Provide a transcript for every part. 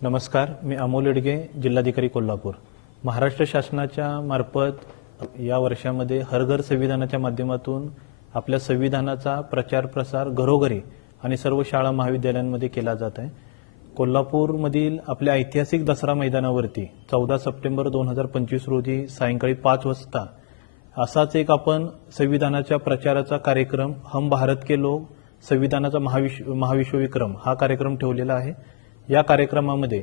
नमस्कार, मी अमोल येडगे, जिल्हाधिकारी कोल्हापूर। महाराष्ट्र शासनाच्या मार्फत या वर्षामध्ये हर घर संविधानाच्या माध्यमातून आपल्या संविधानाचा प्रचार प्रसार घरोघरी आणि सर्व शाळा महाविद्यालयांमध्ये केला जात आहे। कोल्हापूरमधील आपल्या ऐतिहासिक दसरा मैदानावरती 14 सप्टेंबर 2025 रोजी सायंकाळी 5 वाजता असाच एक आपण संविधानाच्या प्रचाराचा कार्यक्रम हम भारत के लोग संविधानाचा महाविश्वविक्रम हा कार्यक्रम ठेवलेला आहे। या कार्यक्रमामध्ये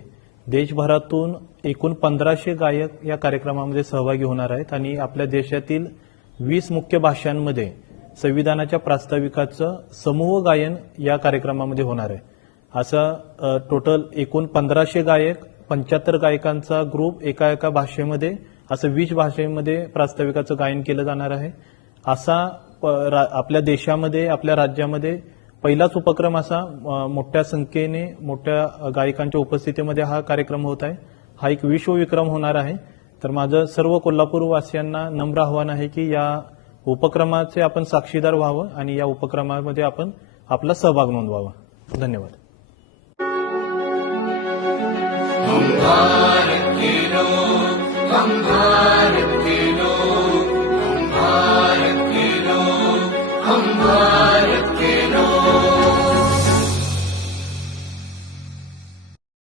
देशभरातून एकूण 1500 गायक या कार्यक्रमामध्ये सहभागी होणार आहेत आणि आपल्या देशातील 20 मुख्य भाषांमध्ये संविधानाच्या प्रास्ताविकाचं समूह गायन या कार्यक्रमामध्ये होणार आहे। असं टोटल एकूण 1500 गायक, 75 गायकांचा ग्रुप एका भाषेमध्ये असं 20 भाषेमध्ये प्रास्ताविकाचं गायन केलं जाणार आहे। असा आपल्या देशामध्ये, आपल्या राज्यामध्ये पहिलाच उपक्रम असा मोठ्या संख्येने मोठ्या गायकांच्या उपस्थितीमध्ये हा कार्यक्रम होत आहे। हा एक विश्वविक्रम होणार आहे। तर माझं सर्व कोल्हापूर वासियांना नम्र आव्हान आहे की या उपक्रमाचे आपण साक्षीदार व्हावं आणि या उपक्रमामध्ये आपण आपला सहभाग नोंदवावा। धन्यवाद।